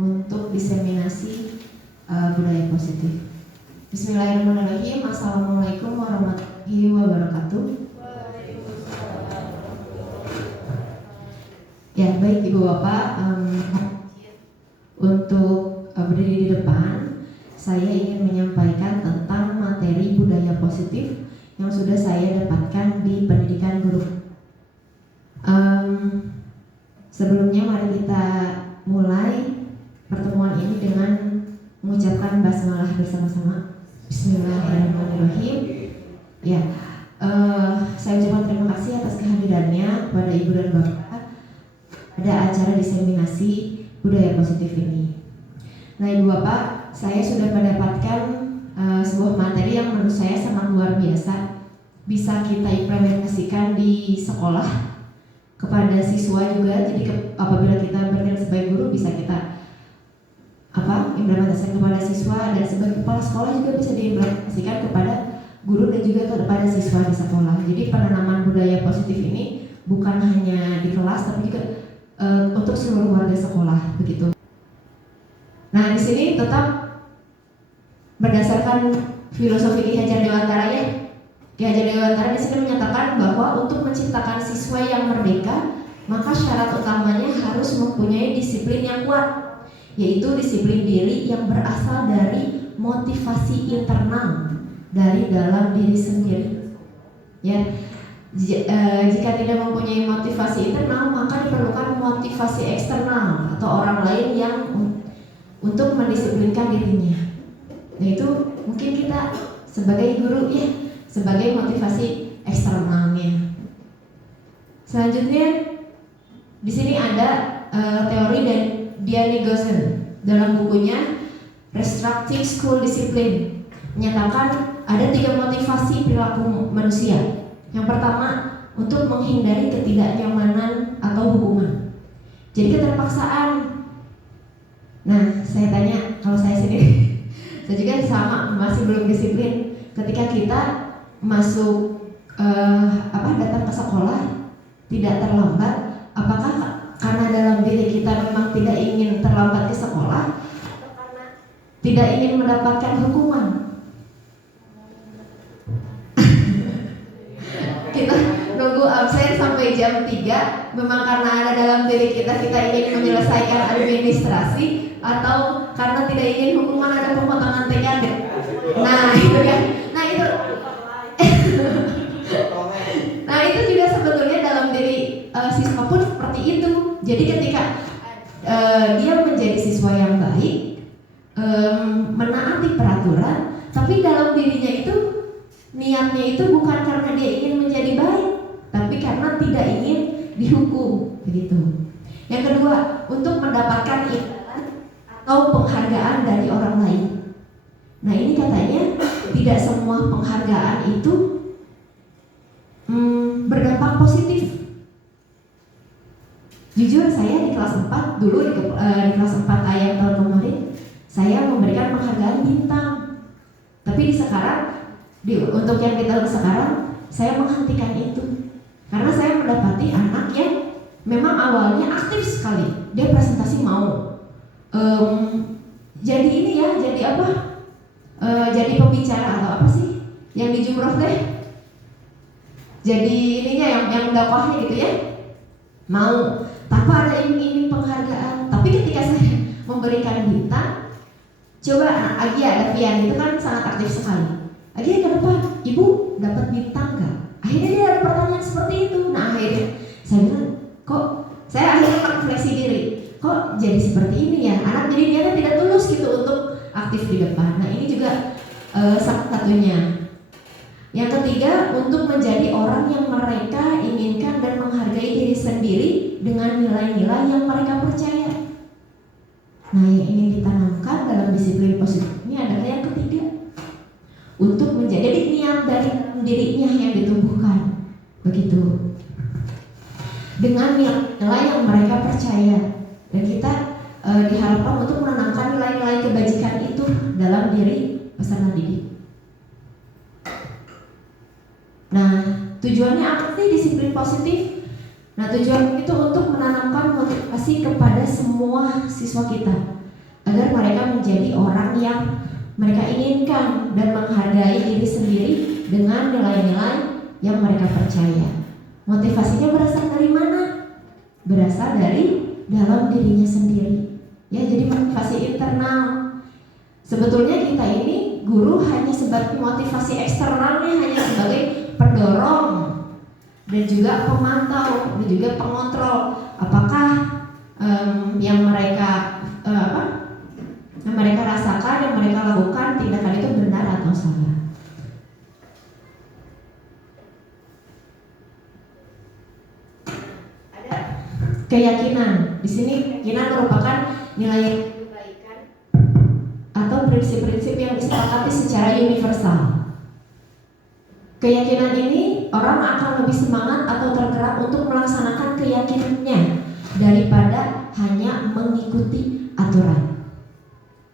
untuk diseminasi budaya positif. Bismillahirrahmanirrahim. Assalamualaikum warahmatullahi wabarakatuh. Ya, baik Ibu Bapak, untuk berdiri di depan, saya ingin menyampaikan tentang materi budaya positif yang sudah saya dapatkan di pendidikan guru. Sebelumnya mari kita mulai pertemuan ini dengan mengucapkan basmalah bersama-sama. Bismillahirrahmanirrahim. Ya, saya ucapkan terima kasih atas kehadirannya kepada Ibu dan Bapak pada acara diseminasi budaya positif ini. Nah, Ibu Bapak, saya sudah mendapatkan sebuah materi yang menurut saya sangat luar biasa, bisa kita implementasikan di sekolah kepada siswa juga. Jadi apabila kita bertindak sebagai guru, bisa kita implementasikan kepada siswa, dan sebagai kepala sekolah juga bisa diimplementasikan kepada guru dan juga kepada siswa di sekolah. Jadi penanaman budaya positif ini bukan hanya di kelas, tapi juga untuk seluruh warga sekolah, begitu. Nah, di sini tetap berdasarkan filosofi Ki Hajar Dewantara ya. Ki Hajar Dewantara di sini menyatakan bahwa untuk menciptakan siswa yang merdeka, maka syarat utamanya harus mempunyai disiplin yang kuat, yaitu disiplin diri yang berasal dari motivasi internal dari dalam diri sendiri. Ya, jika tidak mempunyai motivasi internal, maka diperlukan motivasi eksternal atau orang lain yang untuk mendisiplinkan dirinya. Nah, itu mungkin kita sebagai guru ya, sebagai motivasi eksternalnya. Selanjutnya di sini ada teori dan Diane Gossen dalam bukunya Restructuring School Discipline menyatakan ada 3 motivasi perilaku manusia. Yang pertama, untuk menghindari ketidaknyamanan atau hukuman. Jadi keterpaksaan. Nah, saya tanya, kalau saya sendiri, saya juga sama, masih belum disiplin. Ketika kita masuk datang ke sekolah tidak terlambat, apakah karena dalam diri kita memang tidak ingin terlambat ke sekolah, atau karena tidak ingin mendapatkan hukuman? Kita nunggu absen sampai jam 3 memang karena ada dalam diri kita ingin menyelesaikan administrasi, atau karena tidak ingin hukuman, ada pemotongan TKD. Nah, itu kan. Nah, itu juga sebetulnya dalam diri siswa pun seperti itu. Jadi ketika dia menjadi siswa yang baik, menaati peraturan, tapi dalam dirinya itu niatnya itu bukan karena dia ingin menjadi baik, tapi karena tidak ingin dihukum, begitu. Yang kedua, untuk mendapatkan imbalan atau penghargaan dari orang lain. Nah, ini katanya tidak semua penghargaan itu berdampak positif. Jujur saya di kelas 4 dulu, di kelas 4 ayam tahun kemarin, saya memberikan penghargaan bintang. Tapi untuk yang di tahun sekarang, saya menghentikan itu. Karena saya mendapati anak yang memang awalnya aktif sekali, dia presentasi mau jadi ini ya, jadi apa? Jadi pembicara atau apa sih yang di Jumroh teh? Jadi ininya yang dakwahnya gitu ya, mau tanpa ada iming-iming penghargaan. Tapi ketika saya memberikan bintang, coba Agia Davian itu kan sangat aktif sekali. Agia ke depan, Ibu dapat bintang nggak? Akhirnya dia ada pertanyaan seperti itu. Nah, akhirnya saya bilang, kok saya akhirnya refleksi diri, kok jadi seperti ini ya? Anak jadi niatnya tidak tulus gitu untuk aktif di depan. Nah, ini juga salah satunya. Yang ketiga, untuk menjadi orang yang mereka inginkan dan menghargai diri sendiri dengan nilai-nilai yang mereka percaya. Nah, yang ingin ditanamkan dalam disiplin positif ini adalah yang ketiga, untuk menjadi niat dari dirinya yang ditumbuhkan, begitu. Dengan nilai yang mereka percaya, dan kita diharapkan untuk menanamkan nilai-nilai kebajikan itu dalam diri peserta didik. Nah, tujuannya apa sih disiplin positif? Nah, tujuan itu untuk menanamkan motivasi kepada semua siswa kita. agar mereka menjadi orang yang mereka inginkan dan menghargai diri sendiri dengan nilai-nilai yang mereka percaya. Motivasinya berasal dari mana? Berasal dari dalam dirinya sendiri. Ya, jadi motivasi internal. Sebetulnya kita ini guru hanya sebagai motivasi eksternalnya, hanya sebagai pendorong dan juga pemantau dan juga pengontrol apakah yang mereka yang mereka rasakan, yang mereka lakukan, tindakan itu benar atau salah. Ada keyakinan. Di sini keyakinan merupakan nilai kebaikan atau prinsip-prinsip yang disepakati secara universal. Keyakinan ini orang akan lebih semangat atau tergerak untuk melaksanakan keyakinannya daripada hanya mengikuti aturan.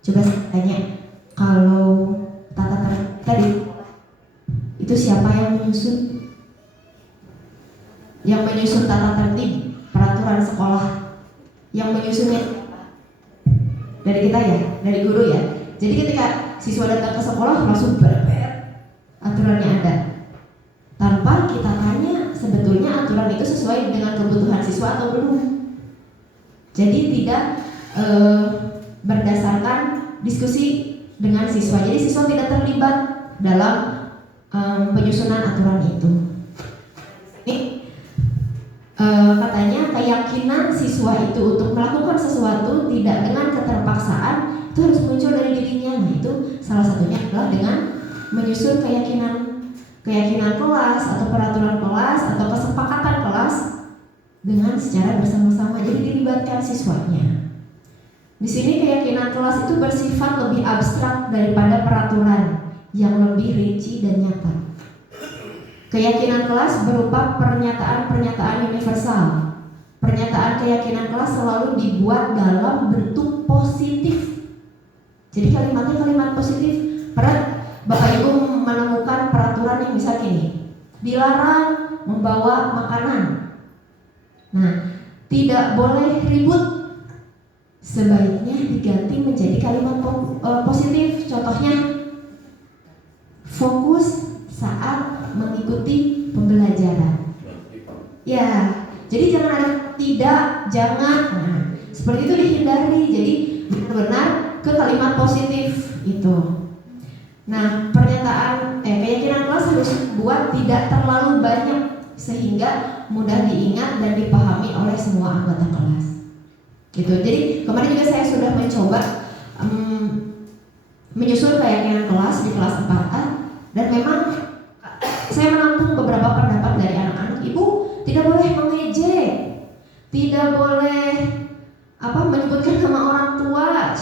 Coba saya tanya, kalau tata tertib tadi itu siapa yang menyusun? Yang menyusun tata tertib peraturan sekolah, yang menyusunnya dari kita ya, dari guru ya. Jadi ketika siswa datang ke sekolah langsung berpet aturannya ada, tanpa kita tanya sebetulnya aturan itu sesuai dengan kebutuhan siswa atau belum. Jadi tidak berdasarkan diskusi dengan siswa. Jadi siswa tidak terlibat dalam penyusunan aturan itu. Ini katanya keyakinan siswa itu untuk melakukan sesuatu tidak dengan keterpaksaan itu harus muncul dari dirinya. Nah, itu salah satunya adalah dengan menyusun keyakinan kelas atau peraturan kelas atau kesepakatan kelas dengan secara bersama-sama. Jadi dilibatkan siswanya. Di sini keyakinan kelas itu bersifat lebih abstrak daripada peraturan yang lebih rinci dan nyata. Keyakinan kelas berupa pernyataan-pernyataan universal. Pernyataan keyakinan kelas selalu dibuat dalam bentuk positif. Jadi kalimatnya kalimat positif. Bapak Ibu menemukan peraturan yang bisa gini: dilarang membawa makanan. Nah, tidak boleh ribut. Sebaiknya diganti menjadi kalimat positif. Contohnya, fokus saat mengikuti pembelajaran. Ya, jadi jangan ada tidak, jangan. Nah, seperti itu dihindari. Jadi benar-benar ke kalimat positif itu. Nah, keyakinan kelas harus buat tidak terlalu banyak sehingga mudah diingat dan dipahami oleh semua anggota kelas. Gitu. Jadi kemarin juga saya sudah mencoba menyusun keyakinan kelas di kelas 4A dan memang saya menampung beberapa pendapat dari anak-anak. Ibu tidak boleh mengejek, tidak boleh menyebutkan nama orang tua,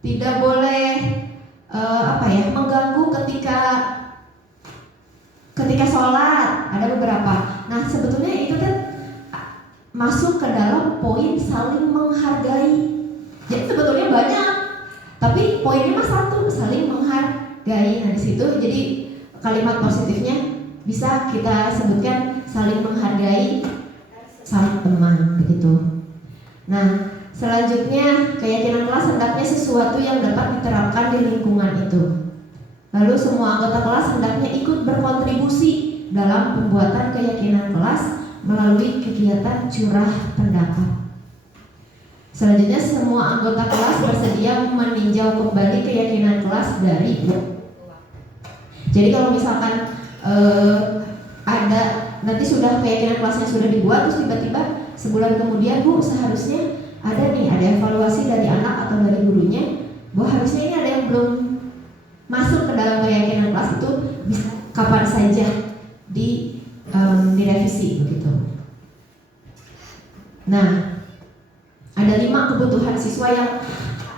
tidak boleh mengganggu ketika sholat. Ada beberapa. Nah, sebetulnya itu kan masuk ke dalam poin saling menghargai. Jadi sebetulnya banyak, tapi poinnya mah satu, saling menghargai. Nah, di situ jadi kalimat positifnya bisa kita sebutkan saling menghargai, saling teman, begitu. Nah, selanjutnya keyakinan kelas hendaknya sesuatu yang dapat diterapkan di lingkungan itu. Lalu semua anggota kelas hendaknya ikut berkontribusi dalam pembuatan keyakinan kelas melalui kegiatan curah pendapat. Selanjutnya semua anggota kelas bersedia meninjau kembali keyakinan kelas dari. Jadi kalau misalkan ada nanti sudah keyakinan kelasnya sudah dibuat, terus tiba-tiba sebulan kemudian, Bu, seharusnya ada evaluasi dari anak atau dari gurunya bahwa harusnya ini ada yang belum masuk ke dalam keyakinan kelas, itu bisa kapan saja direvisi begitu. Nah, ada 5 kebutuhan siswa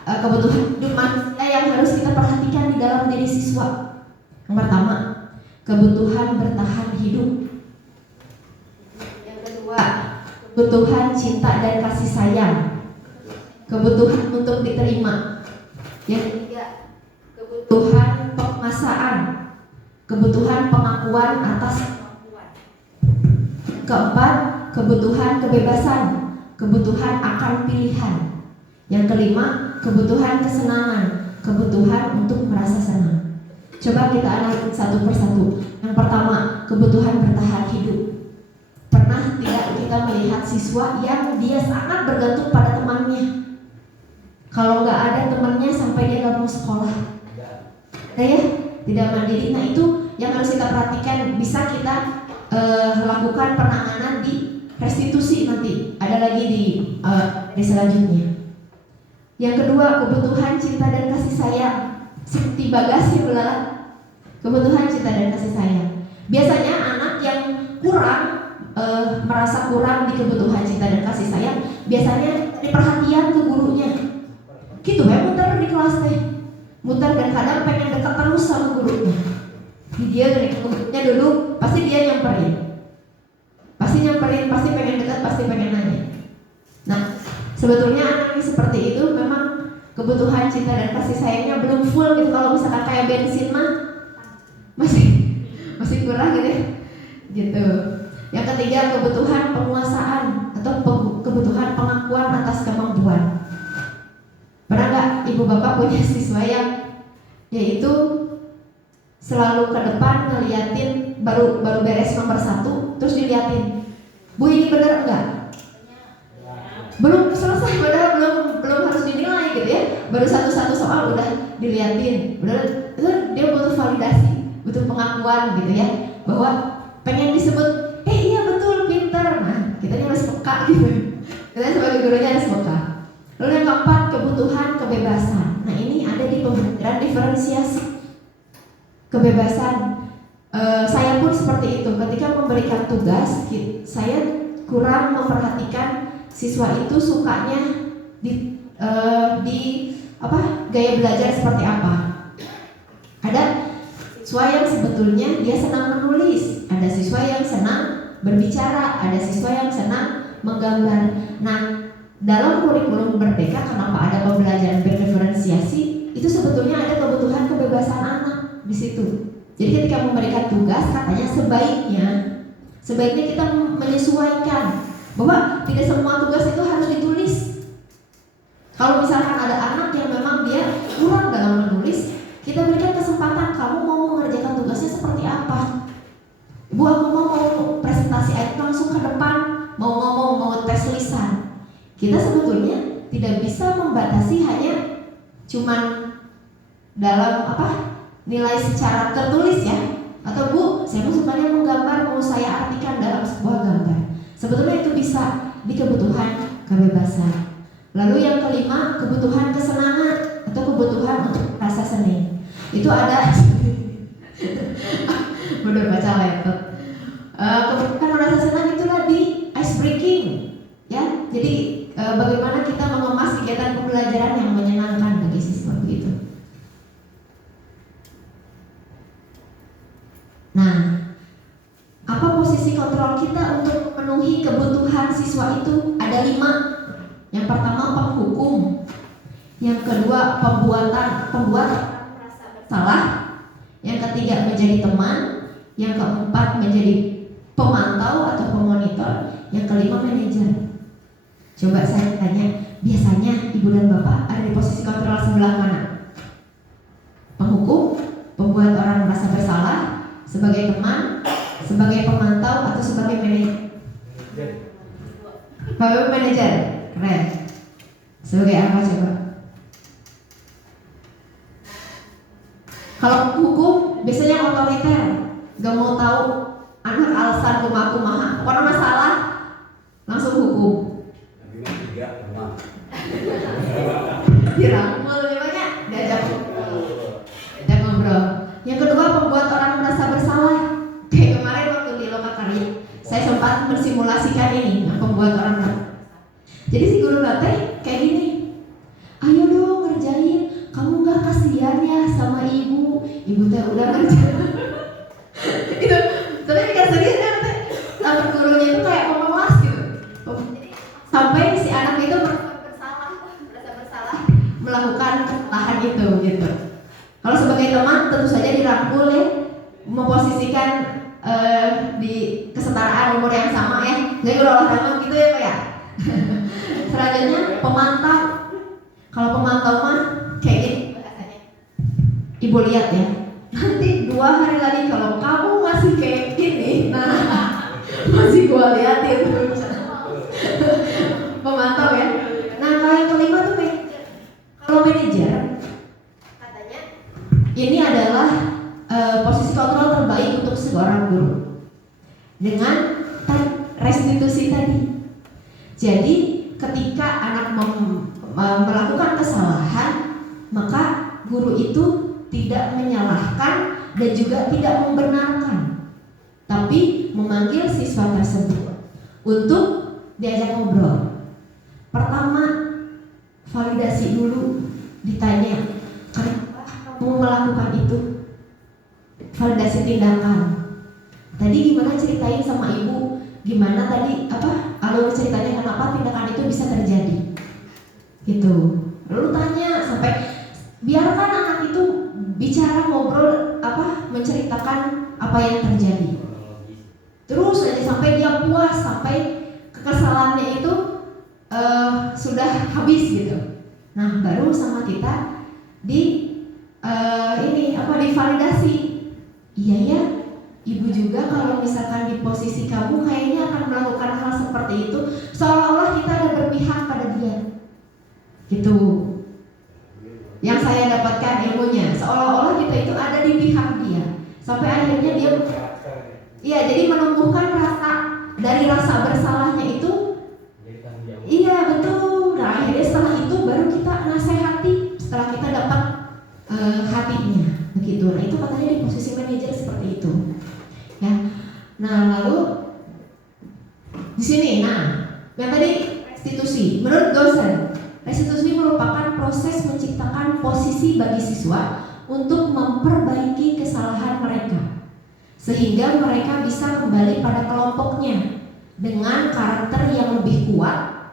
kebutuhan hidup manusia yang harus kita perhatikan di dalam diri siswa. Yang pertama, kebutuhan bertahan hidup. Yang kedua, kebutuhan cinta dan kasih sayang. Kebutuhan untuk diterima. Yang ketiga, kebutuhan penguasaan. Kebutuhan pengakuan atas kemampuan. Keempat, kebutuhan kebebasan. Kebutuhan akan pilihan. Yang kelima, kebutuhan kesenangan, kebutuhan untuk merasa senang. Coba kita analisis satu persatu. Yang pertama, kebutuhan bertahan hidup. Pernah tidak kita melihat siswa yang dia sangat bergantung pada temannya? Kalau nggak ada temannya sampai dia nggak mau sekolah, ya, tidak mandiri. Nah itu yang harus kita perhatikan. Bisa kita lakukan penanganan di restitusi nanti. Ada lagi di selanjutnya. Yang kedua, kebutuhan cinta dan kasih sayang. Seperti bagasi belalang, kebutuhan cinta dan kasih sayang. Biasanya anak yang merasa kurang di kebutuhan cinta dan kasih sayang, biasanya di perhatian ke gurunya. Gitu ya, muter di kelas teh, muter dan kadang pengen dekat terus sama gurunya. Dia dari gurunya duduk, pasti dia nyamperin, pasti pengen dekat, pasti pengen nanya. Nah, sebetulnya anak yang seperti itu memang kebutuhan cinta dan kasih sayangnya belum full gitu. Kalau misalkan kayak bensin mah masih kurang gitu ya. Gitu. Yang ketiga, kebutuhan penguasaan atau kebutuhan pengakuan atas kemampuan. Pernah nggak ibu bapak punya siswa yang yaitu selalu ke depan ngeliatin baru beres nomor 1 terus diliatin, Bu ini bener enggak? Belum selesai, padahal belum harus dinilai gitu ya. Baru satu soal udah diliatin. Bener itu dia butuh validasi, butuh pengakuan gitu ya, bahwa pengen disebut, iya betul pintar. Nah kita harus peka gitu. Kita sebagai gurunya harus peka. Lalu yang keempat, kebutuhan kebebasan. Nah ini ada di pembelajaran diferensiasi. Kebebasan. Saya pun seperti itu. Ketika memberikan tugas, saya kurang memperhatikan siswa itu sukanya di gaya belajar seperti apa. Ada siswa yang sebetulnya dia senang menulis, ada siswa yang senang berbicara, ada siswa yang senang menggambar. Nah, dalam kurikulum Merdeka kenapa ada pembelajaran berdiferensiasi? Itu sebetulnya ada kebutuhan kebebasan anak di situ. Jadi ketika memberikan tugas, katanya sebaiknya kita menyesuaikan bahwa tidak semua tugas itu harus ditulis. Kalau misalkan ada anak yang memang dia kurang dalam menulis, kita berikan kesempatan, kamu mau mengerjakan tugasnya seperti apa? Ibu, aku mau presentasi aja langsung ke depan, mau ngomong, mau tes lisan. Kita sebetulnya tidak bisa membatasi hanya cuman dalam nilai secara tertulis ya. Atau Bu, saya mau sukanya menggambar, mau saya artikan dalam sebuah gambar. Sebetulnya itu bisa di kebutuhan kebebasan. Lalu yang kelima, kebutuhan kesenangan atau kebutuhan untuk rasa seni. Itu ada udah baca laptop. Kebutuhan merasa senang itulah di ice breaking ya. Jadi bagaimana kita mengemas kegiatan pembelajaran yang menyenangkan bagi siswa begitu. Nah, apa posisi kontrol kita untuk memenuhi kebutuhan siswa itu? Ada 5. Yang pertama penghukum, yang kedua pembuat merasa bersalah, yang ketiga menjadi teman, yang keempat menjadi pemantau atau pemonitor, yang kelima manajer. Coba saya tanya, biasanya ibu dan bapak ada di posisi kontrol sebelah mana? Penghukum, pembuat orang merasa bersalah, sebagai teman, sebagai pemantau, atau sebagai manajer? Sebagai manajer, keren. Sebagai apa coba? Kalau hukum biasanya otoriter, gak mau tahu anak alasan kumaha, pokoknya masalah langsung hukum. Dirangkul namanya, diajak ngobrol. Yang kedua pembuat orang merasa bersalah. Kayak kemarin waktu di Lokakarya, saya sempat mensimulasikan ini, pembuat orang merasa. Jadi si guru teh kayak gini, ayo dong ngerjain, kamu gak kasihan ya sama ibu teh udah ngerjain. Gitu, tapi dikasih dia teh, sama gurunya itu kayak memelas gitu. Sampai si anak itu merasa bersalah melakukan kesalahan itu gitu. Kalau sebagai teman tentu saja dirangkul ya, memposisikan di kesetaraan umur yang sama ya. Jadi olahraga gitu ya Pak ya. Selanjutnya pemantau. Kalau pemantau mah kayak gini bahasanya. Ibu lihat ya, nanti 2 hari lagi kalau kamu masih kayak gini, nah masih gua liatin. Pemantau ya. Nah kalau yang kelima tuh manajer. Kalau manajer katanya ini adalah posisi kontrol terbaik untuk seorang guru dengan restitusi tadi. Jadi ketika anak melakukan kesalahan, maka guru itu tidak menyalahkan dan juga tidak membenarkan, tapi memanggil siswa tersebut untuk diajak ngobrol. Pertama, validasi dulu, ditanya kenapa kamu melakukan itu, validasi tindakan. Tadi gimana, ceritain sama ibu gimana tadi alur ceritanya kenapa tindakan itu bisa terjadi gitu. Lalu tanya sampai biarkan anak itu bicara, ngobrol, menceritakan apa yang terjadi. Terus aja sampai dia puas, sampai kekesalannya itu sudah habis gitu. Nah baru sama kita divalidasi. Iya ya, ibu juga kalau misalkan di posisi kamu kayaknya akan melakukan hal seperti itu, seolah-olah kita ada berpihak pada dia gitu. Yang saya dapatkan ilmunya, seolah-olah kita itu ada di pihak dia, sampai akhirnya dia jadi menumbuhkan dari rasa bersalahnya itu. Iya betul. Nah akhirnya setelah itu baru kita nasihati, setelah kita dapat hatinya begitu. Nah itu katanya di posisi manajer seperti itu ya. Nah lalu di sini, yang tadi restitusi, menurut dosen, restitusi merupakan proses menciptakan posisi bagi siswa untuk memperbaiki kesalahan mereka sehingga mereka bisa kembali pada kelompoknya dengan karakter yang lebih kuat.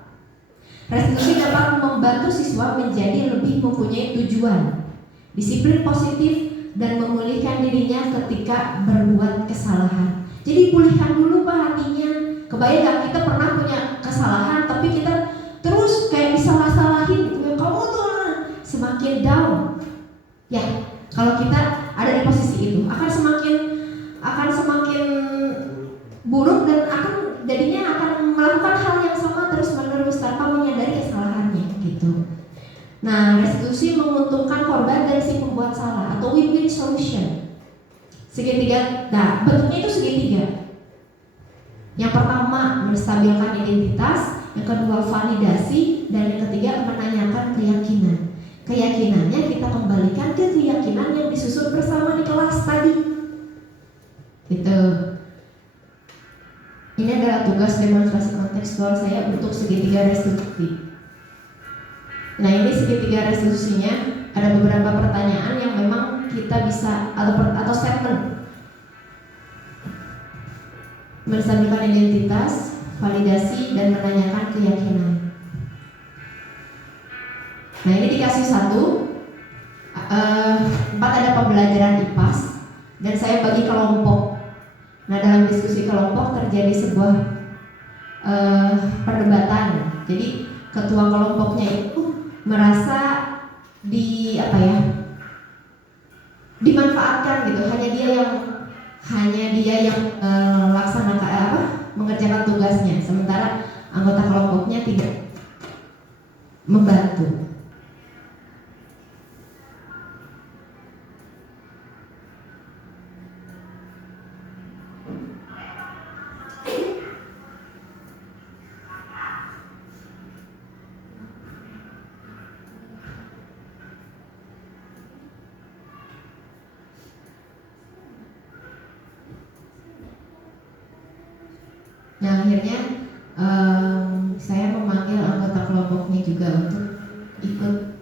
Restitusi dapat membantu siswa menjadi lebih mempunyai tujuan, disiplin positif, dan memulihkan dirinya ketika berbuat kesalahan. Jadi pulihkan dulu Pak hatinya. Kebayang gak kita pernah punya kesalahan tapi kita terus kayak disalah-salahin gitu ya, kamu tuh semakin down. Ya, kalau kita ada di posisi itu akan semakin buruk dan jadinya akan melakukan hal yang sama terus-menerus tanpa menyadari kesalahannya gitu. Nah, restitusi menguntungkan korban dan si pembuat salah atau win-win solution. Segitiga, bentuknya itu segitiga. Yang pertama menstabilkan identitas, yang kedua validasi, dan yang ketiga menanyakan keyakinan. Keyakinannya kita kembalikan ke keyakinan yang disusun bersama di kelas tadi. Gitu. Ini adalah tugas demonstrasi kontekstual saya untuk segitiga restitusi. Nah ini segitiga restitusinya, ada beberapa pertanyaan yang memang kita bisa atau statement. Menstabilkan identitas, validasi, dan menanyakan keyakinan. Nah ini dikasih 4 ada pembelajaran IPAS dan saya bagi kelompok. Nah dalam diskusi kelompok terjadi sebuah perdebatan. Jadi ketua kelompoknya itu merasa dimanfaatkan gitu, hanya dia yang mengerjakan tugasnya, sementara anggota kelompoknya tidak membantu. Nah akhirnya saya memanggil anggota kelompoknya juga untuk ikut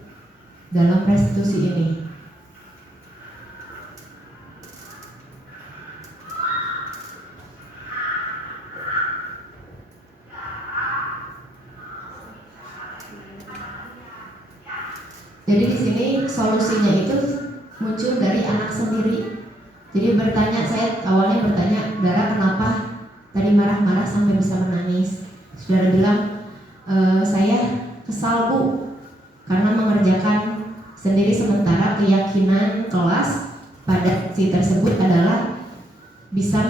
dalam restitusi ini. Jadi di sini solusinya itu muncul dari anak sendiri. Jadi saya awalnya bertanya, Dara kenapa tadi marah-marah sampai bisa menangis? Saudara bilang, saya kesal Bu, karena mengerjakan sendiri, sementara keyakinan kelas pada si tersebut adalah bisa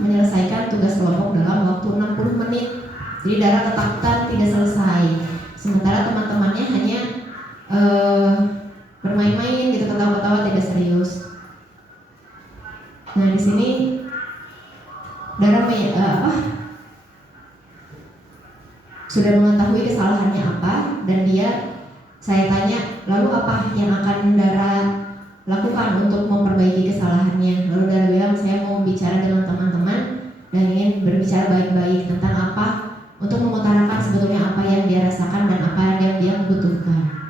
menyelesaikan tugas kelompok dalam waktu 60 menit. Jadi darah ketakutan tidak selesai, sementara teman-temannya hanya bermain-main gitu, ketawa-ketawa tidak serius. Nah di sini darah sudah mengetahui kesalahannya apa, dan saya tanya, lalu apa yang akan Dara lakukan untuk memperbaiki kesalahannya? Lalu Dara bilang, saya mau bicara dengan teman-teman dan ingin berbicara baik-baik tentang apa, untuk mengutarakan sebetulnya apa yang dia rasakan dan apa yang dia butuhkan.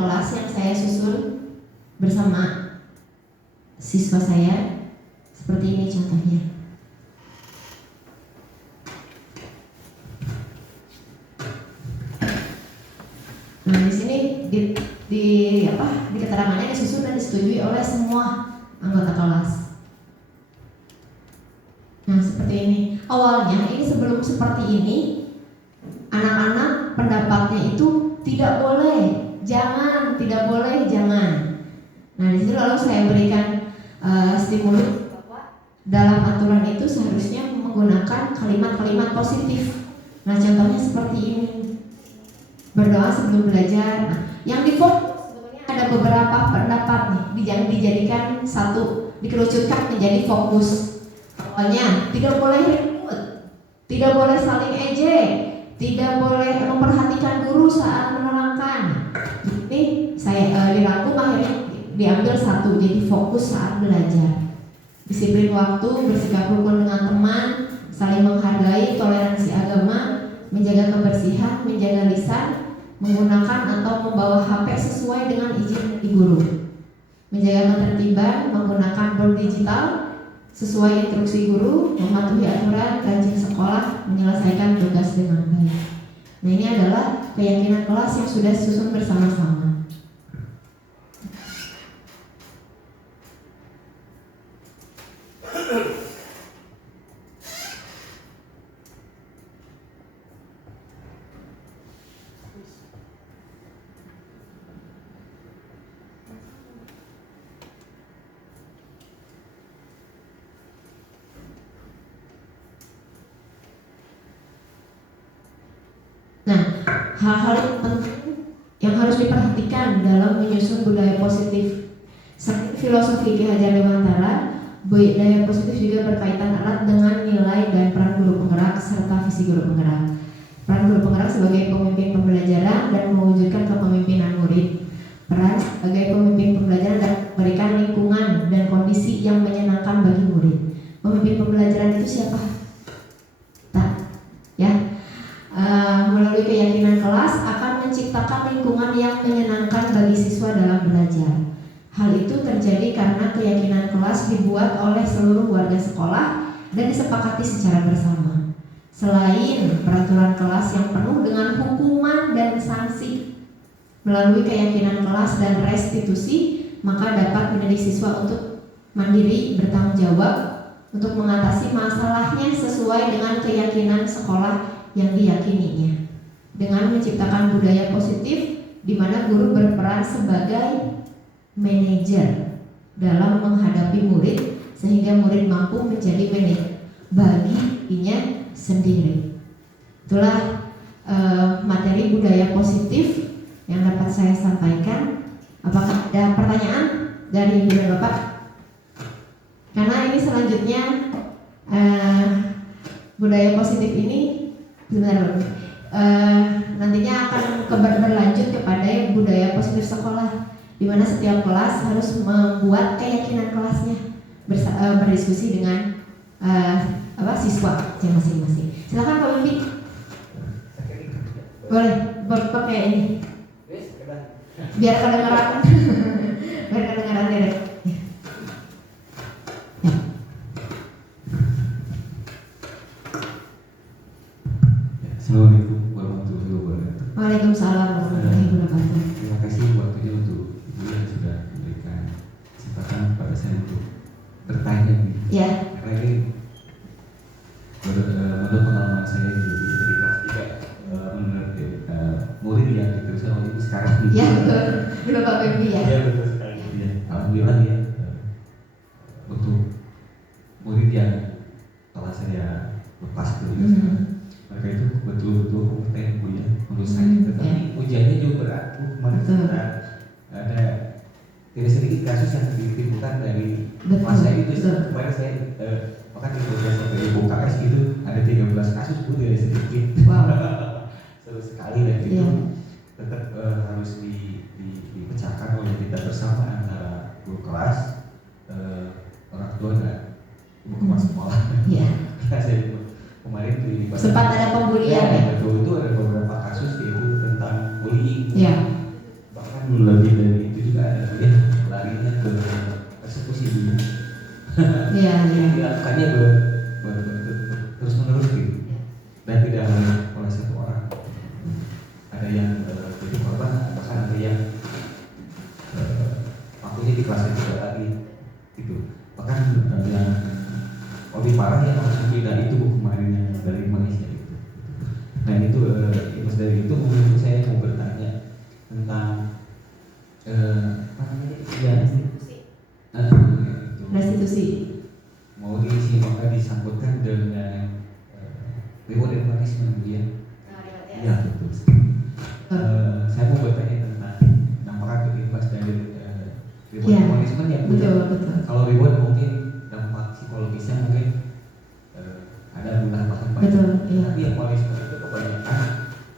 Kelas yang saya susun bersama siswa saya seperti ini contohnya. Nah di sini di keterangannya disusun dan disetujui oleh semua anggota kelas. Nah seperti ini. Awalnya ini sebelum seperti ini, anak-anak pendapatnya itu tidak boleh. Tidak boleh. Nah di situ lalu saya berikan stimulus bahwa dalam aturan itu seharusnya menggunakan kalimat-kalimat positif. Nah contohnya seperti ini, berdoa sebelum belajar. Nah, yang difokus sebetulnya ada beberapa pendapat nih, yang dijadikan satu, dikerucutkan menjadi fokus. Awalnya tidak boleh ribut, tidak boleh saling ejek, tidak boleh memperhatikan guru saat menerangkan. Ini saya dirangkum, akhirnya diambil satu, jadi fokus saat belajar. Disiplin waktu, bersikap rukun dengan teman, saling menghargai, toleransi agama, menjaga kebersihan, menjaga lisan, menggunakan atau membawa HP sesuai dengan izin dari guru, menjaga ketertiban, menggunakan board digital sesuai instruksi guru, mematuhi aturan, rajin sekolah, menyelesaikan tugas dengan baik. Nah ini adalah keyakinan kelas yang sudah disusun bersama-sama. Nah, hal-hal yang penting yang harus diperhatikan dalam menyusun budaya positif. Selain filosofi Ki Hajar Dewantara, budaya positif juga berkaitan erat dengan nilai dan peran guru penggerak serta visi guru penggerak. Peran guru penggerak sebagai pemimpin pembelajaran dan mewujudkan kepemimpinan murid. Peran sebagai pemimpin pembelajaran dan memberikan lingkungan dan kondisi yang menyenangkan bagi murid. Pemimpin pembelajaran itu siapa? Melalui keyakinan kelas akan menciptakan lingkungan yang menyenangkan bagi siswa dalam belajar. Hal itu terjadi karena keyakinan kelas dibuat oleh seluruh warga sekolah dan disepakati secara bersama. Selain peraturan kelas yang penuh dengan hukuman dan sanksi, melalui keyakinan kelas dan restitusi, maka dapat mendidik siswa untuk mandiri, bertanggung jawab, untuk mengatasi masalahnya sesuai dengan keyakinan sekolah yang diyakininya, dengan menciptakan budaya positif di mana guru berperan sebagai manajer dalam menghadapi murid sehingga murid mampu menjadi manajer bagi dirinya sendiri. Itulah materi budaya positif yang dapat saya sampaikan. Apakah ada pertanyaan dari Ibu dan Bapak? Karena ini selanjutnya budaya positif ini nantinya akan berlanjut kepada budaya positif sekolah. di mana setiap kelas harus membuat keyakinan kelasnya, berdiskusi dengan siswa masing-masing. Silakan Pak Bibi. Boleh pakai ini. Biar kedengaran. Biar kedengaran direct. Ya. Assalamualaikum warahmatullahi wabarakatuh. Waalaikumsalam warahmatullahi wabarakatuh. Terima kasih waktunya untuk Ibu yang sudah memberikan kesempatan kepada saya untuk bertanya nih. Ya. Karena ini menurut pengalaman saya di kelas 3 menurut murid yang diteruskan oleh Ibu sekarang. Ya betul. Betul Pak Bibi ya. Ya betul sekali. Ya, alhamdulillah ya untuk murid yang telah saya lepas dulu. Mereka itu betul-betul kompeten Bu ya menurut saya. Tetapi ujiannya juga berat Bu. Kemarin ada tidak sedikit kasus yang ditimbulkan dari masa itu. Kemarin saya bahkan di beberapa Ibu KS gitu ada 13 kasus Bu, tidak sedikit. Wow. Seru sekali dan itu tetap harus dipecahkan oleh kita bersama antara guru kelas, orang tua dan ibu kepala sekolah. Iya. Saya kemarin di sempat ada pembulian ya. Betul, itu ada beberapa kasus yaitu tentang bullying. Iya. Bahkan lebih dari itu juga ada ya larinya ke persekusi dulu. Iya. Dilakukannya terus menerus gitu. Dan tidak oleh satu orang. Ada yang jadi korban, bahkan ada yang waktunya di kelas juga lagi gitu. Bahkan yang lebih parah yang langsung pindah itu kemarin yang dari Malaysia itu. Nah itu imbas dari itu mungkin saya mau bertanya tentang apa namanya ya restitusi. Mau disambutkan dengan reward and punishment ya. Iya betul. Saya mau bertanya tentang apakah berimbas dari reward and punishment ya. Betul. Kalau reward mungkin dampak psikologisnya mungkin ada guna bahkan betul, iya. Tapi yang punishment itu kebanyakan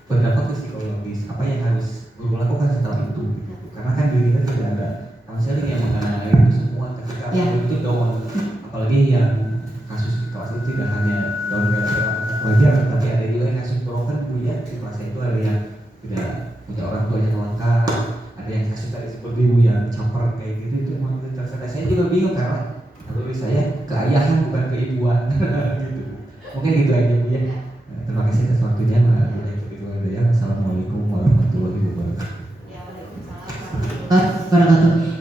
berdampak ke psikologis. Apa yang harus guru lakukan setelah itu? Gitu. Karena kan diri kita tidak ada konseling yang mengenai itu semua ketika itu down. Apalagi yang kasus di kelas itu tidak hanya down gara-gara pelajar, tapi ada juga yang kasus broken Bu ya. Di kelas itu ada yang tidak punya orang tua yang lengkap, ada yang kasus tadi seperti Bu yang campur kayak gitu. Itu memang terserah. Saya juga bingung karena menurut saya keayahan bukan keibuan gitu. Mungkin gitu aja Bu ya. Terima kasih atas waktunya Mbak. Assalamualaikum warahmatullahi wabarakatuh.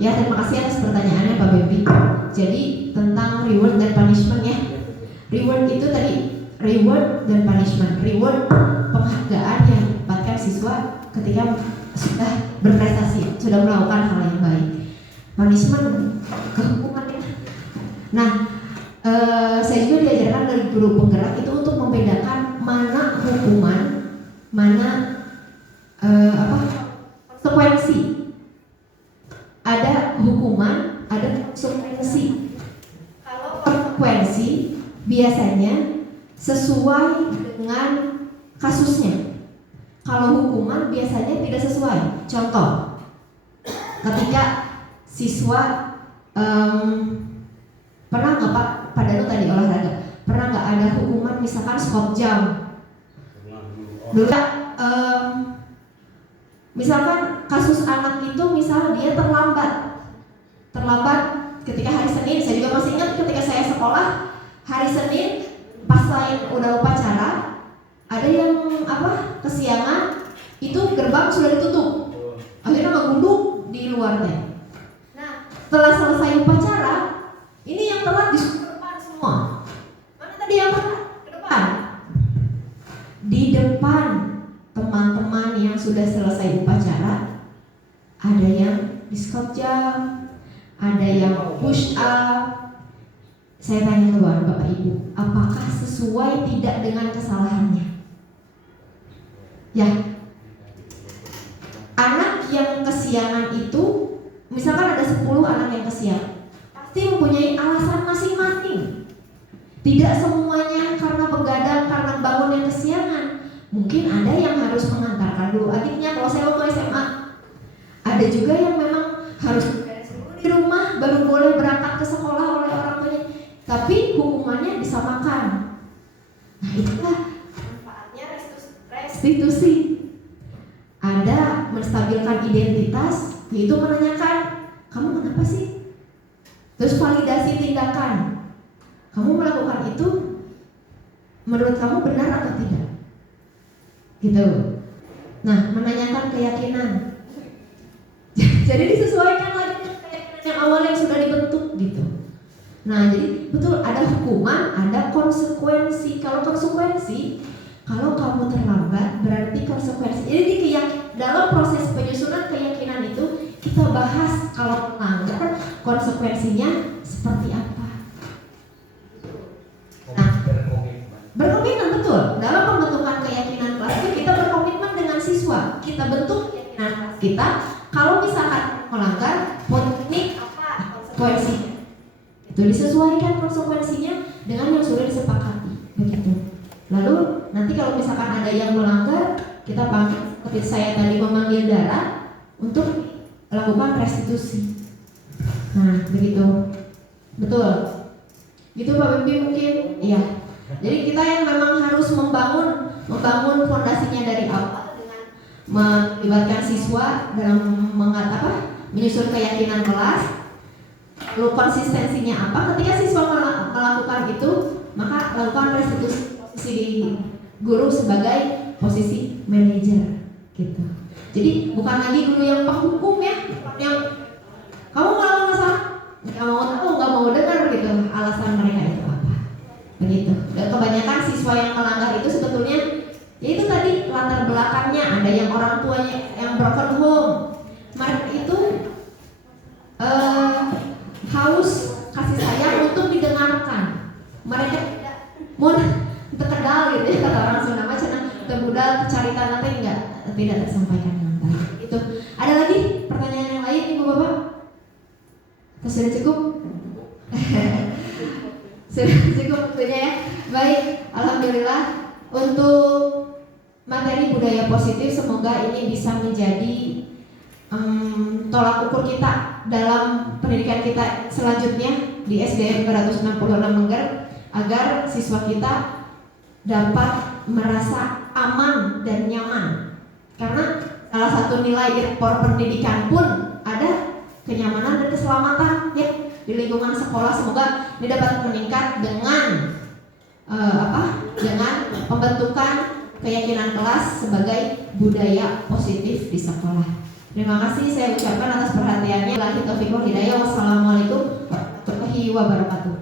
Ya, terima kasih atas pertanyaannya Pak Bebi. Jadi tentang reward dan punishment ya. Reward itu tadi reward dan punishment. Reward penghargaan yang didapatkan siswa ketika sudah berprestasi, sudah melakukan hal yang baik. Punishment kehukuman ya. Nah, saya juga diajarkan dari guru penggerak itu untuk membedakan mana hukuman, mana konsekuensi. Ada hukuman, ada konsekuensi. Kalau konsekuensi biasanya sesuai dengan kasusnya. Kalau hukuman biasanya tidak sesuai. Contoh, ketika siswa pernah nggak Pak, pada lu tadi olahraga, pernah nggak ada hukuman misalkan skop jam? Dulu misalkan kasus anak itu misal dia terlambat ketika hari Senin. Saya juga masih ingat ketika saya sekolah hari Senin pas lain udah upacara ada yang kesiangan, itu gerbang sudah ditutup, akhirnya ngegunduk di luarnya. Nah setelah selesai upacara ini yang telat disuruh ke depan semua. Mana tadi yang telat? Ke depan. Di depan teman-teman yang sudah selesai upacara, ada yang di-skop jam, ada yang push up. Saya tanya ke Bapak Ibu, apakah sesuai tidak dengan kesalahannya? Ya, anak yang kesiangan itu, misalkan ada 10 anak yang kesiangan, pasti mempunyai alasan masing-masing. Tidak semuanya karena begadang, karena bangun yang kesiangan. Mungkin ada yang harus mengantarkan dulu adiknya kalau saya waktu SMA. Ada juga yang memang harus beres dulu di rumah baru boleh berangkat ke sekolah oleh orang tuanya, tapi hukumannya disamakan. Nah itulah manfaatnya restitusi. Ada menstabilkan identitas, yaitu menanyakan kamu kenapa sih, terus validasi tindakan, kamu melakukan itu menurut kamu benar atau tidak, gitu. Nah, menanyakan keyakinan. Jadi disesuaikan lagi dengan keyakinan yang awal yang sudah dibentuk, gitu. Nah, jadi betul ada hukuman, ada konsekuensi. Kalau konsekuensi, kalau kamu terlambat berarti konsekuensi. Jadi dalam proses penyusunan keyakinan itu kita bahas kalau melanggar konsekuensinya seperti apa. Nah, berkomitmen betul. Dalam pembentukan keyakinan kelas itu kita berkomitmen dengan siswa. Kita bentuk keyakinan kelas kita. Kalau misalkan melanggar, ini apa konsekuensinya? Itu disesuaikan konsekuensinya dengan yang sudah disepakati. Begitu. Lalu nanti kalau misalkan ada yang melanggar, kita panggil seperti saya tadi memanggil darah untuk melakukan restitusi. Nah, begitu. Betul. Gitu Pak Bibi mungkin? Iya. Jadi kita yang memang harus membangun fondasinya dari awal dengan melibatkan siswa dalam menyusun keyakinan kelas. Lalu konsistensinya apa? Ketika siswa melakukan itu, maka lakukan restitusi posisi guru sebagai posisi manajer, gitu. Jadi bukan lagi guru yang penghukum ya, yang kamu kalau nggak salah, nggak mau tahu, nggak mau dengar gitu alasan mereka itu apa, begitu. Dan kebanyakan siswa yang melanggar itu sebetulnya, ya itu tadi latar belakangnya, ada yang orang tuanya yang broken home, mereka itu haus kasih sayang untuk didengarkan, mereka tidak mau terkedal gitu ya, kata orang Sunda macam terbudal caritan nanti tidak tersampaikan dengan baik. Itu. Ada lagi pertanyaan yang lain Ibu Bapak? Atau sudah cukup? Sudah cukup tentunya ya. Baik, alhamdulillah untuk materi budaya positif semoga ini bisa menjadi tolak ukur kita dalam pendidikan kita selanjutnya di SDN 466 Mengger, agar siswa kita dapat merasa aman dan nyaman. Karena salah satu nilai ekspor pendidikan pun ada kenyamanan dan keselamatan ya di lingkungan sekolah. Semoga ini dapat meningkat dengan dengan pembentukan keyakinan kelas sebagai budaya positif di sekolah. Terima kasih saya ucapkan atas perhatiannya. Wabillahi taufiq wal hidayah. Wassalamualaikum warahmatullahi wabarakatuh.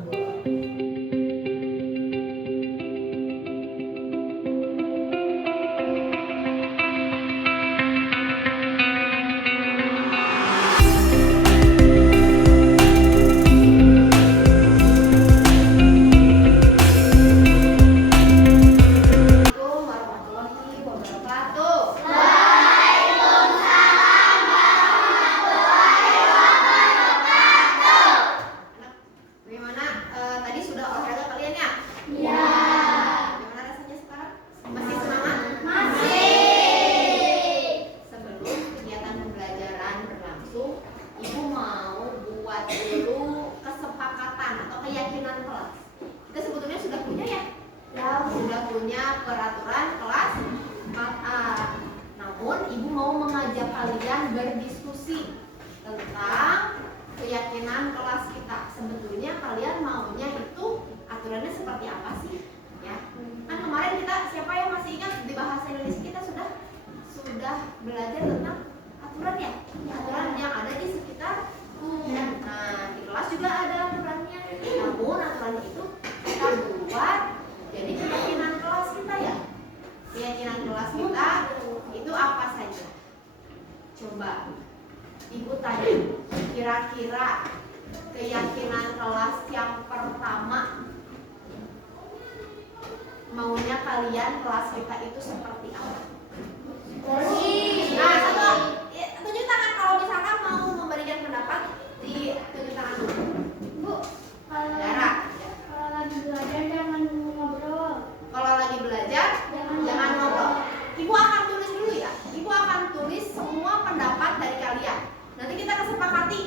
Ibu akan tulis semua pendapat dari kalian. Nanti kita kesepakati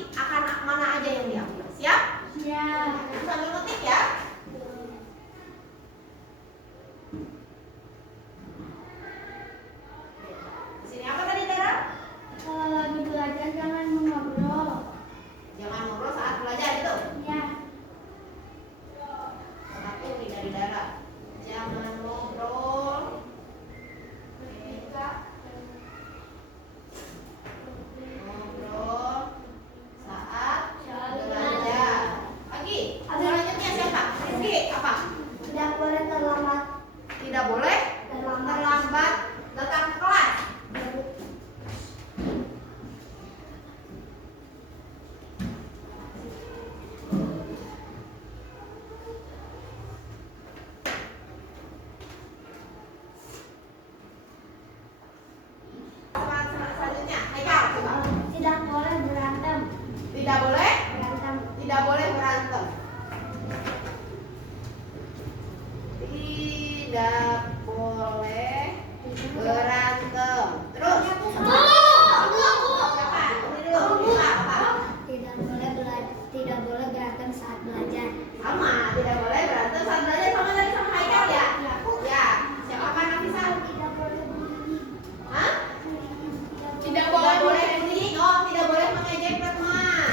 Oke, apa? Tidak boleh terlambat. Tidak boleh terlambat datang ke kelas. Selanjutnya, Haikal, coba. Tidak boleh berantem. Tidak boleh, Berantem. tidak boleh berantem. Tidak boleh berantem. Terus. Siapa? Ini dulu. Apa? Tidak boleh berantem saat belajar. Sama, tidak boleh berantem saat belajar sama tadi sama Haikal ya? Ya. Siapa Nafisa? Tidak boleh bunyi. Hah? Tidak Tidak boleh bunyi. Oh, tidak boleh mengejek teman.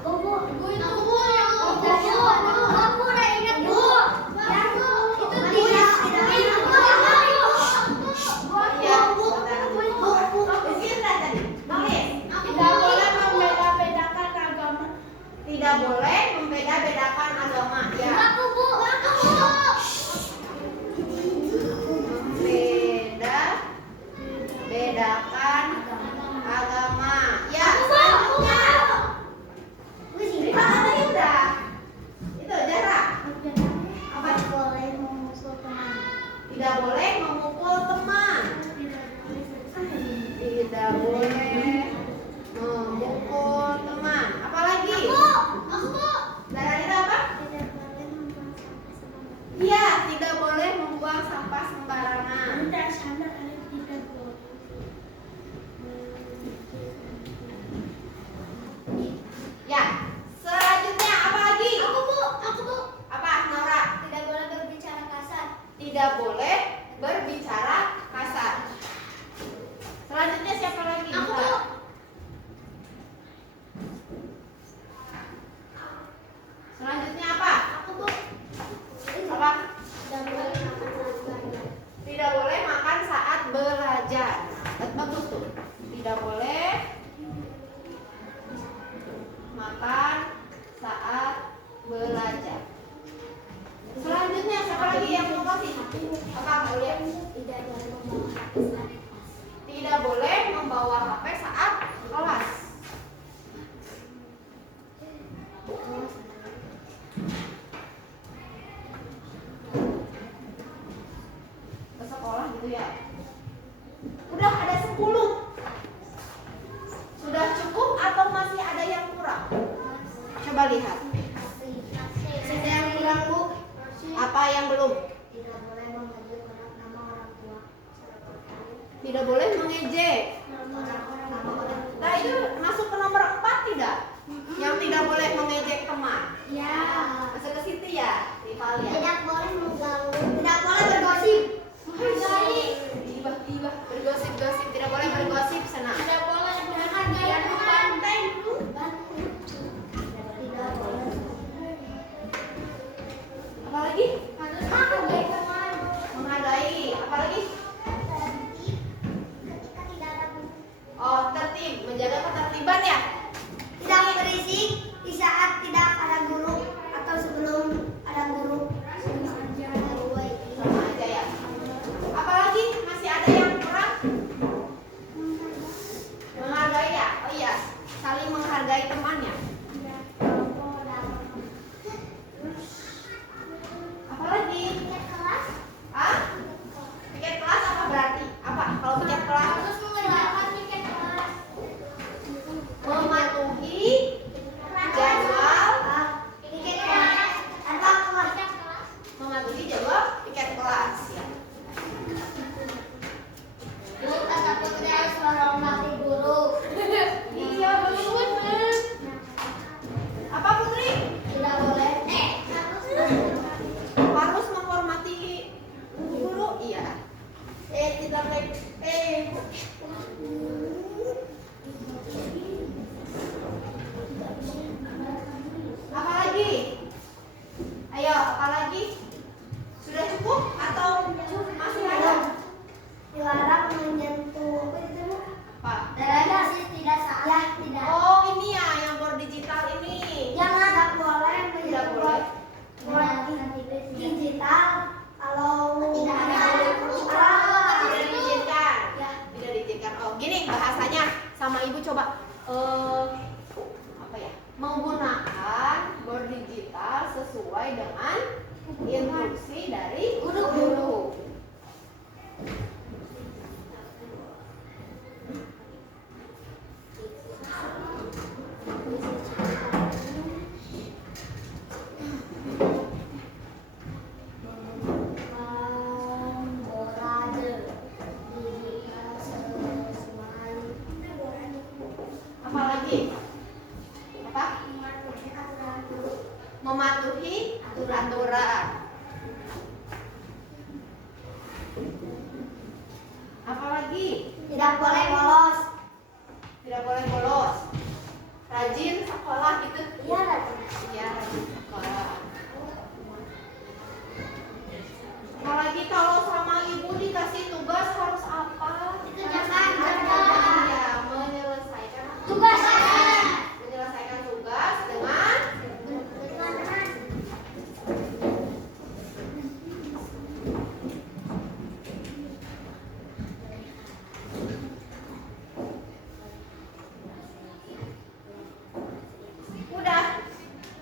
Aku bu itu bu yang aku udah ingat bu. Yang bu itu tidak Iya. Bismillah tadi. Nulis. tidak boleh membeda-bedakan agama. Tidak boleh membeda-bedakan agama. Ya. Aku bu. Membeda-bedakan agama. Ya. Selanjutnya. Mana tadi udah? Itu jarak. Apa boleh memukul teman? Tidak boleh memukul teman. Tidak boleh memukul teman. Apalagi? Darah itu apa? Iya, tidak boleh membuang sampah sembarangan. Ya. Selanjutnya apa lagi? Apa, Nora? Tidak boleh berbicara kasar. Tidak boleh berbicara kasar. Selanjutnya siapa lagi? Nora? Selanjutnya apa? Apa? Tidak boleh makan saat belajar. Bagus tuh. Tidak boleh makan saat belajar. Selanjutnya siapa lagi yang mau kasih? Apa mau lihat? Tidak boleh membawa HP saat kelas. Ke sekolah gitu ya. Udah ada 10. Sudah cukup atau masih ada yang kurang? Coba lihat. Ada yang kurang, Bu? Apa yang belum? Tidak boleh mengejek nama orang tua. Tidak boleh mengejek. Nah, itu masuk ke nomor 4 tidak? Yang tidak boleh mengejek teman. Ya. Masuk ke situ ya, Rival ya. Tidak boleh mengganggu. Tidak boleh bergosip. Menghargai. Tiba-tiba bergosip-gosip. Tidak boleh bergosip, senang. Tidak boleh menghargai teman. Tidak boleh. Apalagi? Menghargai teman. Menghargai. Apalagi? Tertib ketika tidak ada guru. Oh, tertib. Menjaga ketertiban ya. Tidak berisik di saat tidak ada guru atau sebelum ada guru. sesuai dengan instruksi dari guru. Apalagi? Apa? Mematuhi aturan. Apalagi? Tidak boleh bolos. Tidak boleh bolos. Rajin sekolah gitu. Iya, Rajin. Iya, rajin sekolah. Apalagi kalau sama ibu dikasih tugas harus apa? Kerjakan. Ya, menyelesaikan Tugas. menyelesaikan tugas dengan udah.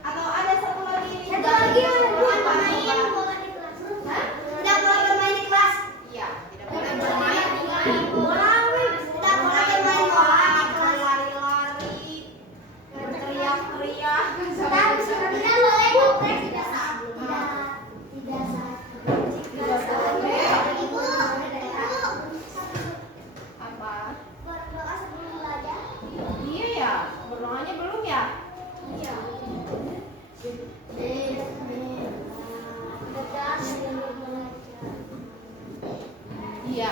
Atau ada satu lagi nih. Satu lagi, Apa? bermain bola di kelas. Hah? Tidak boleh bermain di kelas. Iya, tidak boleh bermain. Bola. Tidak boleh bermain bola di kelas. Lari-lari, berteriak-teriak. Tidak boleh ngobrol tidak saat. Tidak saat. Tidak boleh. Ibu. Apa? Berdoa sebelum belajar. Iya ya, berdoanya belum ya? Iya. Berdoa sebelum belajar. Iya.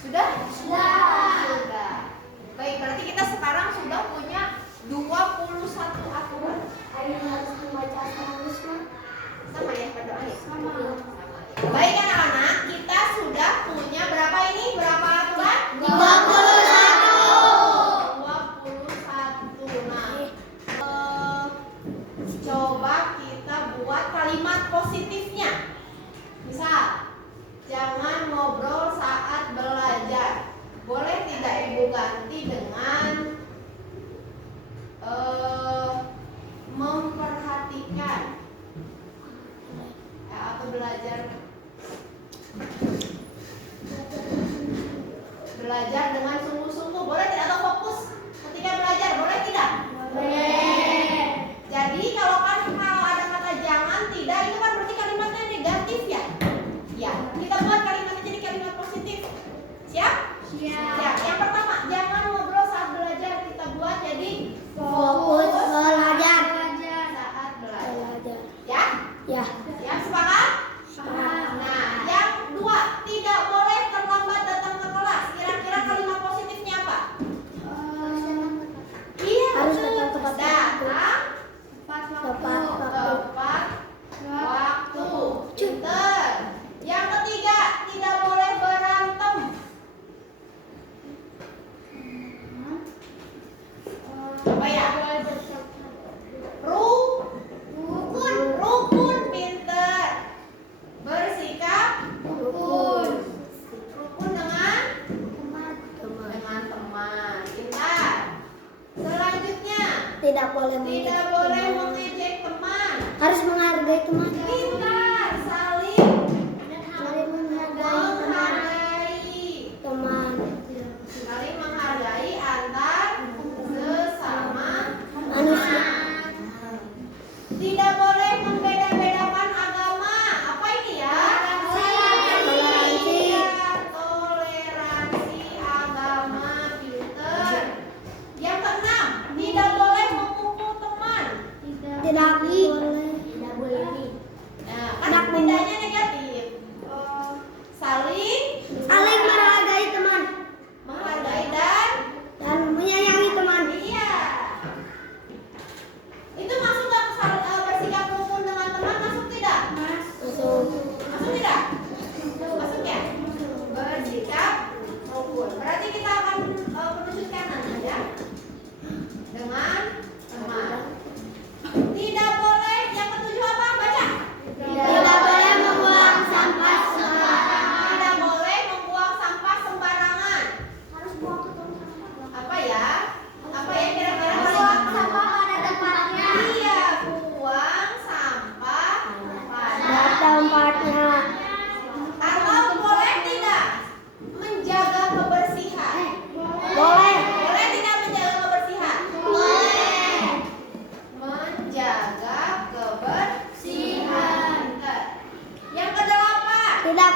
Sudah? Sudah. Sudah. Baik, berarti kita sekarang sudah punya 21 aturan. Hari harus membaca Al-Quran. Sama ya berdoanya? Sama. Baik anak-anak, kita sudah punya berapa ini? Berapa aturan? 21. Nah, coba kita buat kalimat positifnya. Misal, jangan ngobrol saat belajar. Boleh tidak Ibu ganti dengan memperhatikan ya, atau belajar dengan sungguh-sungguh, boleh tidak? Atau fokus ketika belajar, boleh tidak? Boleh. Jadi kalau ada kata jangan, tidak, itu kan berarti kalimatnya negatif ya. Ya, kita buat kalimatnya jadi kalimat positif. Siap? Siap. Ya, yang pertama, jangan ngobrol saat belajar, kita buat jadi Fokus belajar. saat belajar. Ya? Ya. Siap, sepakat? Nah, yang dua, tidak boleh terlambat datang ke kelas. Kira-kira kalimat positifnya apa? Iya, Harus betul. datang tepat waktu. Datang Tepat waktu. tepat waktu. Pinter. Yang ketiga, tidak boleh berantem. Apa ya? Rukun, pinter. Bersikap rukun dengan teman, pintar. Selanjutnya, Tidak boleh tidak boleh mengejek teman. Harus menghargai teman. Pintar, saling Saling menghargai teman. teman. Saling menghargai antar sesama Manusia. Tidak boleh membeda-bedakan agama. Apa ini ya? Toleransi. Toleransi agama, pinter. Yang keenam, tidak boleh memukul teman. Tidak boleh. Tidak boleh.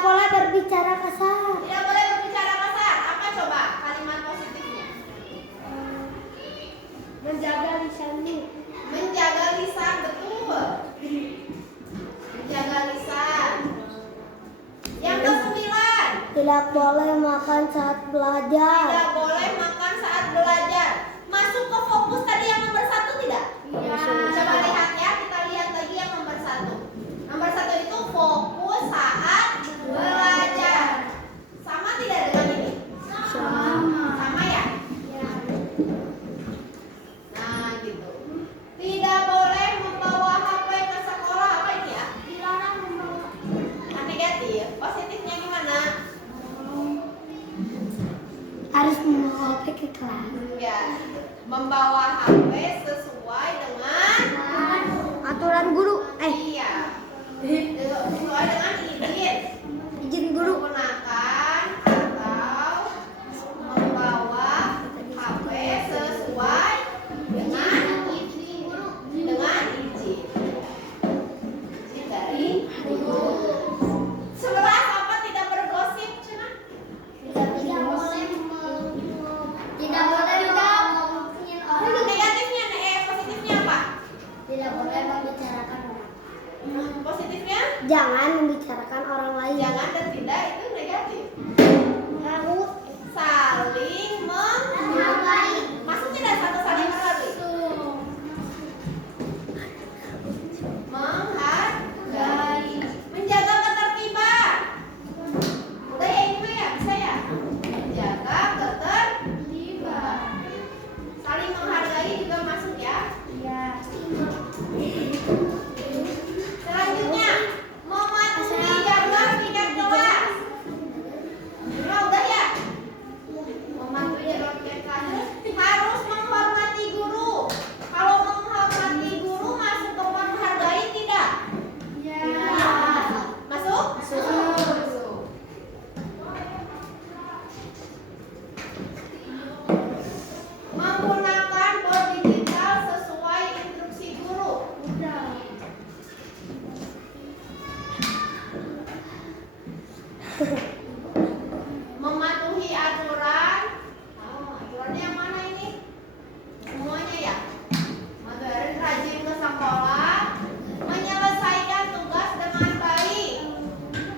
boleh berbicara kasar. Tidak boleh berbicara kasar. Apa coba kalimat positifnya? Menjaga lisanmu. Menjaga lisan, betul. Menjaga lisan. Yang ke-9. Tidak boleh makan saat belajar. Tidak boleh makan saat belajar. Masuk ke fokus tadi yang nomor 1 tidak? Iya. Coba lihat ya, kita lihat lagi yang nomor 1. Nomor 1 itu fokus saat belajar. Sama tidak dengan ini? Sama ya? Nah, gitu. Tidak boleh membawa HP ke sekolah. Apa ini ya? Dilarang membawa. Nah, negatif. Positifnya gimana? Harus membawa HP ke kelas. Ya, membawa HP sesuai dengan Aturan guru. iya. Sesuai dengan Izin guru. menggunakan atau membawa HP sesuai dengan izin dari guru. 11 apa tidak bergosip, Cina? Tidak boleh Negatifnya, positifnya apa? Tidak boleh membicarakan orang. Positifnya Jangan membicarakan orang lain. jangan dan tidak itu negatif. Harus Saling menghargai. Masuk tidak satu saling menghargai? Menghargai. Menjaga ketertiban. Udah ya ini mah ya, bisa ya? Menjaga ketertiban. Saling menghargai juga masuk ya. ya. Selanjutnya, mematuhi jadwal piket kelas. Nah, udah ya? Mematuhi jadwal piket kelas harus menghormati guru. Kalau menghormati guru masuk ke menghargai tidak? Ya. Masuk? Masuk. Menggunakan board digital sesuai instruksi guru. Udah. Mematuhi aturan. Aturannya yang mana ini? Semuanya ya. Mematuhi rajin ke sekolah, menyelesaikan tugas dengan baik.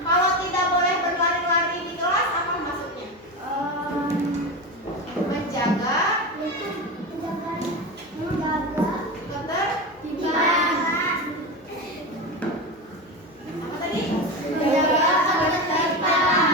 Kalau tidak boleh berlari-lari di kelas, apa maksudnya? Menjaga ketertiban. Apa tadi? Menjaga ketertiban.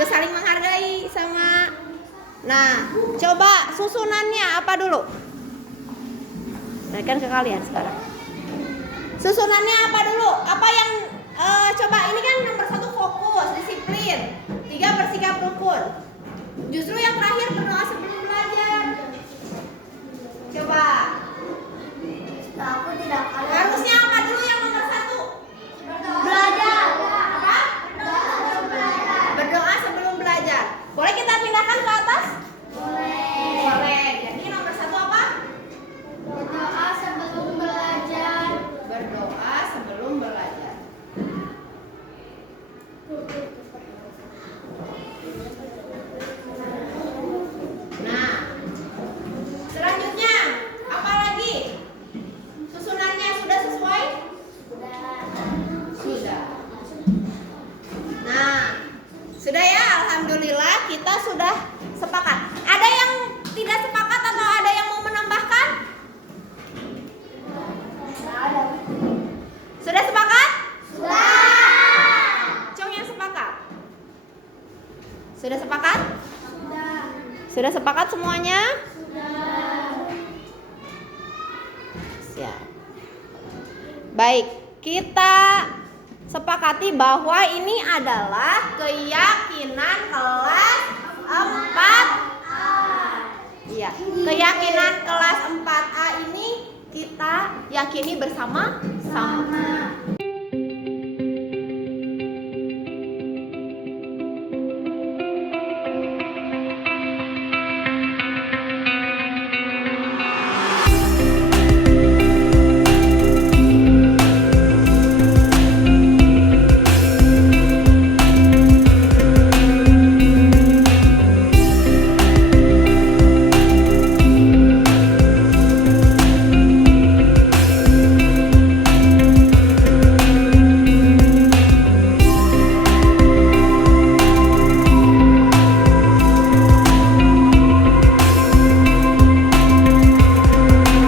juga saling menghargai sama. Nah, coba susunannya apa dulu? Berikan ke kalian sekarang. Susunannya apa dulu? Apa yang coba ini kan nomor 1 fokus, disiplin. 3 bersikap rukun. Justru yang terakhir berdoa sebelum belajar. Coba. Aku tidak kalah. Harusnya apa dulu yang nomor 1? Belajar. Apa? Berdoa sebelum belajar. Boleh kita pindahkan ke atas? Boleh. Boleh. Jadi nomor 1 apa? Berdoa sebelum belajar. Berdoa sebelum belajar. Nah, selanjutnya apa lagi? Susunannya sudah sesuai? Sudah. Nah, sudah ya, alhamdulillah kita sudah sepakat. Ada yang tidak sepakat atau ada yang mau menambahkan? Sudah sepakat? Cong yang sepakat. Sudah sepakat? Sudah sepakat semuanya? Siap. Baik, kita sepakati bahwa ini adalah keyakinan kelas 4. Iya, keyakinan kelas 4A ini kita yakini bersama-sama.